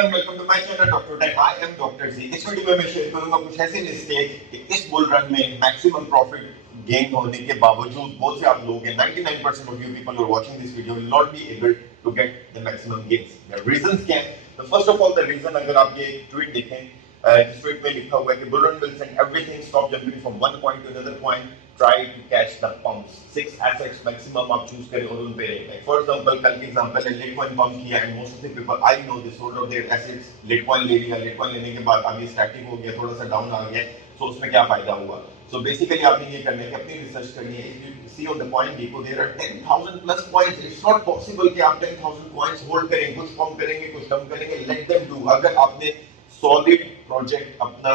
everyone, welcome to my channel Dr. Tech. I am Dr. Z. इस वीडियो में मैं शेयर करूंगा कुछ ऐसे मिस्टेक कि इस बुल रन में मैक्सिमम प्रॉफिट गेन होने के बावजूद बहुत से आप लोग हैं 99% of you people who are watching this video will not be able to get the maximum gains. The reasons क्या हैं? So first of all, the reason अगर आप ये ट्वीट देखें इस ट्वीट में लिखा हुआ है कि bull run will send everything, stop jumping from one point to another point, try to catch the pumps. 6 assets maximum आप choose करें और उन पे रहें. Like for example, कल के example है Litecoin pump किया and most of the people I know they sold out their assets. Litecoin ले लिया, Litecoin लेने के बाद अभी static हो गया, थोड़ा सा down आ गया, so उसमें क्या फायदा हुआ? So basically आपने ये करना है कि अपनी रिसर्च करनी है. If you see on the point depot there are 10,000 plus points. It's not possible कि आप 10,000 points hold करें, कुछ pump करेंगे, कुछ dump करेंगे. Let them do. अगर आपने solid project अपना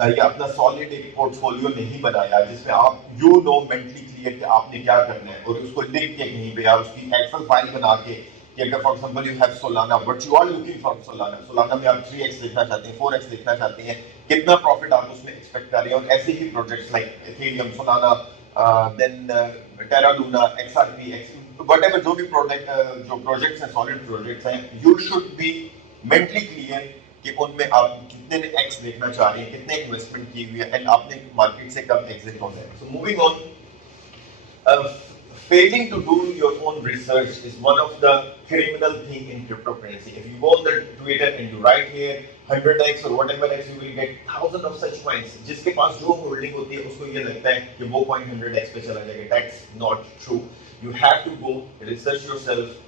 या अपना सॉलिड एक पोर्टफोलियो नहीं बनाया जिसमें आप यू नो मेंटली क्लियर कि आपने क्या करना है और उसको लिख के कहीं पे या उसकी एक्सेल फाइल बना के कि अगर for example you have Solana what you are looking for Solana में आप 3x देखना चाहते हैं 4x देखना चाहते हैं कितना प्रॉफिट आप उसमें एक्सपेक्ट कर रहे हैं और ऐसे ही projects like Ethereum Solana then Terra Luna XRP whatever जो भी प्रोजेक्ट्स हैं सॉलिड प्रोजेक्ट्स हैं you should be mentally clear कि उनमें आप कितने एक्स देखना चाह रहे हैं कितने इन्वेस्टमेंट की हुई है एंड आपने मार्केट से कब एग्जिट होना है. So moving on, failing to do your own research is one of the criminal thing in cryptocurrency. If you go on the Twitter and you write here 100x or whatever x, you will get thousands of such coins. जिसके पास जो होल्डिंग होती है उसको ये लगता है कि वो coin 100x पे चला जाएगा. That's not true. You have to go research yourself.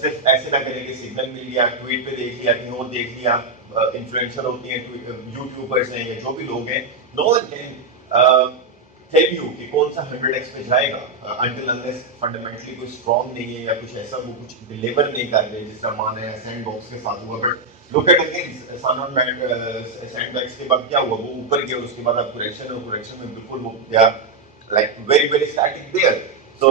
सिर्फ ऐसे ना करें कि सिग्नल मिल गया ट्वीट पे देख लिया कहीं और देख लिया इन्फ्लुएंसर होती हैं यूट्यूबर्स हैं या जो भी लोग हैं no one can tell you कि कौन सा 100x पे जाएगा अंटिल अनलेस फंडामेंटली कोई स्ट्रांग नहीं है या कुछ ऐसा वो कुछ डिलीवर नहीं कर रहे जिस तरह माना है सैंडबॉक्स के साथ हुआ. But look at again sandbox के बाद क्या हुआ वो ऊपर गया उसके बाद अब करेक्शन में बिल्कुल वो गया like very static there. So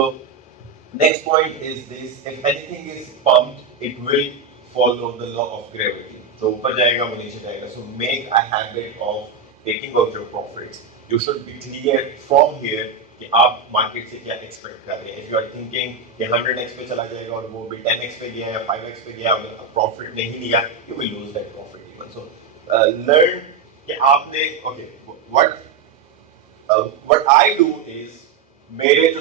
next point is this: if anything is pumped, it will follow the law of gravity. So ऊपर जाएगा वो नीचे जाएगा. So make a habit of taking out your profits. You should be clear from here कि आप मार्केट से क्या एक्सपेक्ट कर रहे हैं. If you are thinking कि 100x पे चला जाएगा और वो भी 10x पे गया या 5x पे गया और प्रॉफिट नहीं लिया, you will lose that profit even. So learn कि आपने okay what I do is मेरे जो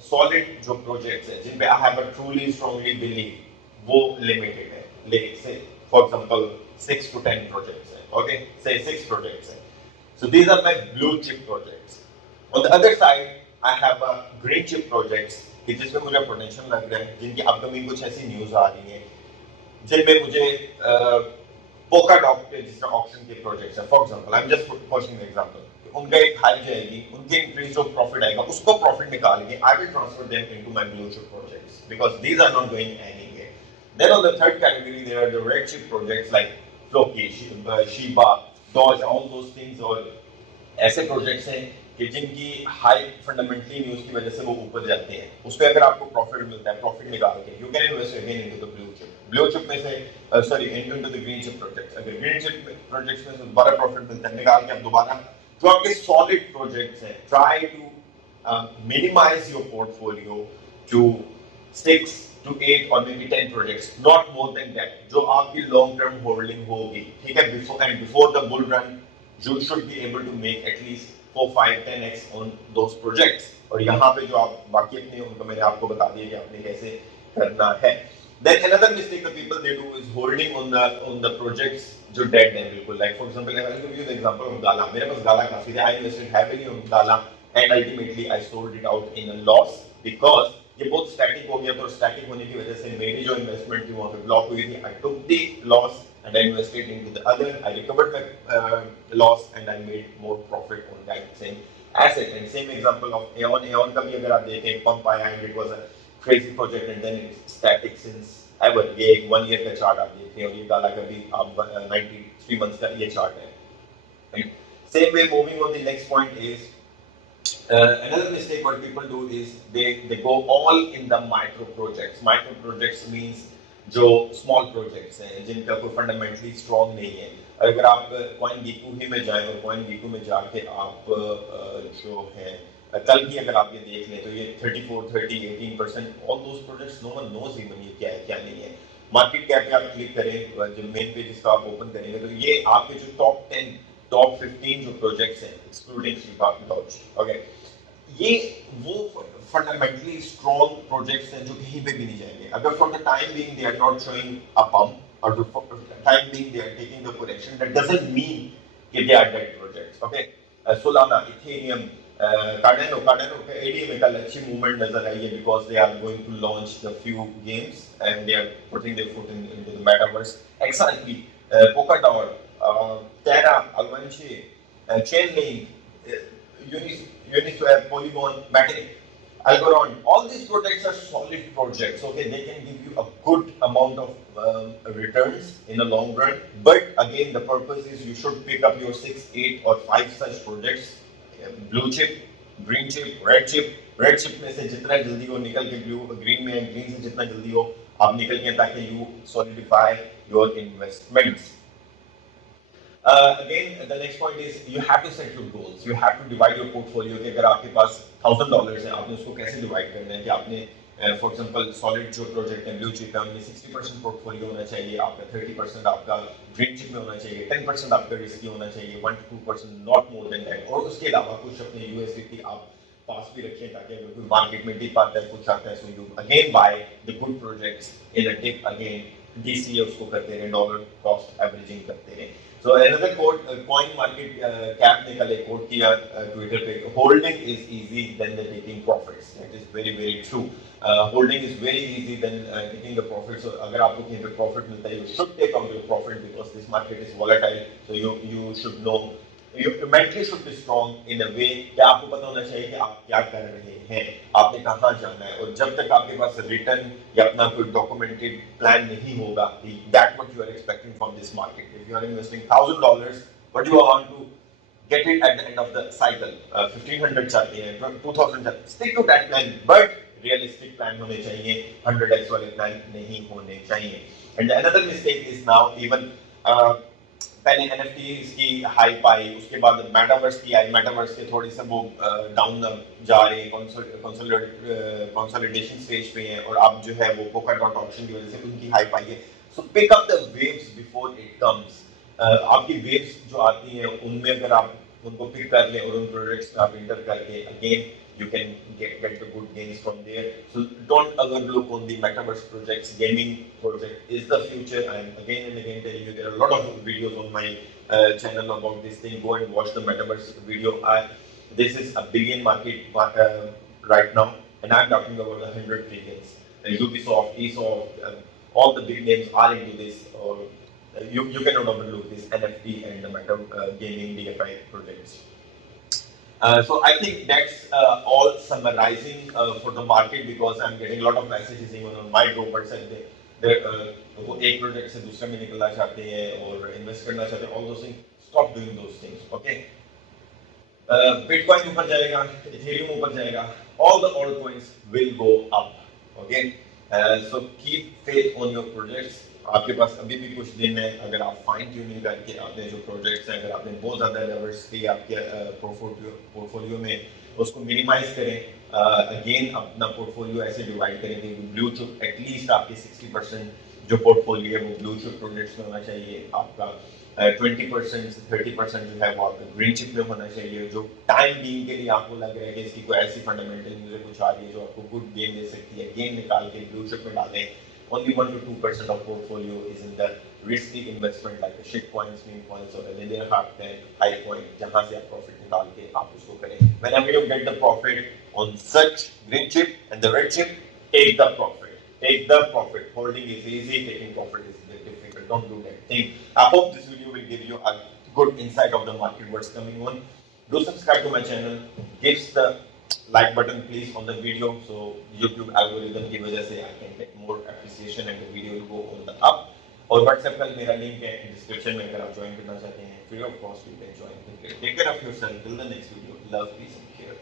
सॉलिड जो प्रोजेक्ट्स हैं जिन पे I have a truly strongly believe वो लिमिटेड है. लेकिन say for example 6 to 10 projects हैं. ओके से 6 प्रोजेक्ट्स हैं. So these are my blue chip projects. On the other side I have a green chip projects कि जिसमें मुझे पोटेंशियल लग रहा है जिनकी अपकमिंग कुछ ऐसी न्यूज आ रही है जिनमें मुझे पोकाडॉट के जिस तरह ऑप्शन के प्रोजेक्ट्स हैं. For example I am just putting an example उनका एक हाई जाएगी उनके इंक्रीज जो प्रॉफिट आएगा उसको प्रॉफिट निकाल के I will transfer them into my blue chip projects because these are not going anywhere. Then on the third category there are the red chip projects like Floki Shiba Doge all those things और ऐसे प्रोजेक्ट्स हैं कि जिनकी high fundamentally news की वजह से वो ऊपर जाते हैं. उस पे अगर आपको प्रॉफिट मिलता है प्रॉफिट निकाल के you can invest again into the blue chip में से sorry into the green chip projects. अगर ग्रीन चिप प्रोजेक्ट्स में से दोबारा प्रॉफिट मिलता है निकाल के आप दोबारा जो आपके सॉलिड प्रोजेक्ट्स हैं try to minimise your portfolio to 6 to 8 or maybe 10 projects, not more than that. जो आपकी लॉन्ग टर्म होल्डिंग होगी ठीक है. Before the bull run you should be able to make at least 4, 5, 10x on those projects. और यहाँ पे जो आप बाकी अपने उनको मैंने आपको बता दिया कि आपने कैसे करना है. Then another mistake that people they do is holding on the projects जो dead हैं बिल्कुल. Like for example, I will give you the example of Gala. मेरे पास Gala काफी थे. I invested heavily on Gala and ultimately I sold it out in a loss because ये बहुत static हो गया. तो static होने की वजह से मेरी जो investment थी वहाँ पे block हुई थी. I took the loss and I invested into the other. I recovered my loss and I made more profit on that same asset. And same example of Aeon. Aeon का भी अगर आप देखें pump आया and it was a crazy project and then it's static since ever. ये एक 1 year का चार्ट आप देखें और ये Gala का भी आप 93 months का ये चार्ट है. Right? Same way, moving on, the next point is another mistake what people do is they go all in the micro projects. Micro projects means जो स्मॉल प्रोजेक्ट्स हैं जिनका कोई फंडामेंटली स्ट्रॉन्ग नहीं है. अगर आप कॉइन गीकू ही में जाएं और कॉइन गीकू में जाके आप जो है कल की अगर आप ये देख लें तो ये 34, 30, 18% all those projects no one knows even ये क्या है क्या नहीं है. मार्केट कैप पे आप क्लिक करें, जब मेन पेज इसका आप ओपन करेंगे तो ये आपके जो टॉप 10 टॉप 15 जो प्रोजेक्ट्स हैं एक्सक्लूडिंग डॉच, ओके, ये वो फंडामेंटली स्ट्रॉन्ग प्रोजेक्ट्स हैं जो कहीं पे भी नहीं जाएंगे अगर for the time being they are not showing a pump और for the time being they are taking the correction that doesn't mean कि they are dead projects, okay. Solana, Ethereum, Cardano का एडीएम में कल अच्छी movement नजर आई है because they are going to launch the few games and they are putting their foot into the metaverse. XRP, Polkadot, Terra, Avalanche, Chainlink, Uniswap, Polygon, Matic, Algorand, all these projects are solid projects. Okay, they can give you a good amount of returns in the long run. But again, the purpose is you should pick up your 6, 8, or 5 such projects. Blue chip, green chip, red chip. Red chip में से जितना जल्दी हो निकल के blue, green में green से जितना जल्दी हो आप निकल के ताकि you solidify your investments. Again, the next point is you have to set your goals. You have to divide your portfolio. कि अगर आपके पास $1,000 है, आपने उसको कैसे divide करना है कि आपने for example solid जो project है blue chip है उनमें 60% portfolio होना चाहिए, आपका 30% आपका green chip में होना चाहिए, 10% आपका risky होना चाहिए, 1 to 2% not more than that. और उसके अलावा कुछ अपने USDT आप पास भी रखें ताकि अगर कोई मार्केट में डिप आता है कुछ आता है so you again buy the good projects in a dip again DCA उसको करते हैं, डॉलर कॉस्ट एवरेजिंग करते हैं। So another quote, coin market cap ने कल एक quote किया ट्विटर पे, holding is easy than the taking profits. That is very very true. Holding is very easy than taking the profits. So अगर आपको कहीं पे profit मिलता है, you should take out your profit because this market is volatile. So you should know. You mentally should be strong in a way कि आपको पता होना चाहिए कि आप क्या कर रहे हैं, आपने कहाँ जाना है, और जब तक आपके पास रिटर्न या अपना कोई डॉक्यूमेंटेड प्लान नहीं होगा, that what you are expecting from this market. If you are investing $1,000, but you want to get it at the end of the cycle, 1500 चाहते हैं, 2000 चाहते हैं, stick to that plan, but realistic plan होने चाहिए, 100x वाले plan नहीं होने चाहिए. And another mistake is now even पहले NFTs की हाइप आई, उसके बाद मेटावर्स की आई, मेटावर्स के थोड़ी से वो डाउन जा रहे हैं, कंसोलिडेशन स्टेज पे हैं, और अब जो है वो पोकाडॉट ऑप्शन की वजह से उनकी हाइप आई है। So pick up the waves before it comes. आपकी वेव्स जो आती हैं उनमें अगर आप उनको पिक कर लें और उन प्रोजेक्ट्स में आप इंटर करके again you can get the good gains from there. So don't overlook on the metaverse projects. Gaming project is the future. I'm again and again telling you there are a lot of videos on my channel about this thing. Go and watch the metaverse video. This is a billion market right now, and I'm talking about 100 billions. Ubisoft, ESOFT, all the big names are into this. Or you cannot overlook this NFT and the meta gaming DeFi projects. So I think that's all summarizing for the market because I'm getting a lot of messages even on my group WhatsApp. वो एक प्रोजेक्ट से दूसरे में निकलना चाहते हैं और इन्वेस्ट करना चाहते हैं, all those things, stop doing those things, okay? Bitcoin ऊपर जाएगा, Ethereum ऊपर जाएगा, all the altcoins will go up, okay? So keep faith on your projects. आपके पास अभी भी कुछ दिन है, अगर आप फाइन ट्यूनिंग करके आपने जो प्रोजेक्ट्स हैं, अगर आपने बहुत ज़्यादा डाइवर्सिटी आपके पोर्टफोलियो में उसको मिनिमाइज करें, अगेन अपना पोर्टफोलियो ऐसे डिवाइड करें कि ब्लू चिप एटलीस्ट आपके 60% जो पोर्टफोलियो है वो ब्लू चिप प्रोजेक्ट्स में होना चाहिए, आपका 20% से 30% जो है वो आपका ग्रीन चिप में होना चाहिए, जो टाइम बीइंग के लिए आपको लग रहा है कि इसकी कोई ऐसी फंडामेंटल न्यूज़ कुछ आ रही है जो आपको गुड गेन दे सकती है, गेन निकाल के ब्लू चिप में डालें. Only 1 to 2% of portfolio is in the risky investment like the shit coins, meme coins, or the linear high coin, जहाँ से आप profit निकाल के आप उसको करें. Whenever you get the profit on such green chip and the red chip, take the profit. Take the profit. Holding is easy, taking profit is a bit difficult. Don't do that thing. I hope this video will give you a good insight of the market, what's coming on. Do subscribe to my channel. Give the like button please on the video so YouTube algorithm की वजह से I can get more appreciation and the video will go on the up. और WhatsApp का मेरा लिंक है डिस्क्रिप्शन में, अगर आप ज्वाइन करना चाहते हैं free of cost you can join. Take care of yourself till the next video. Love, peace and care.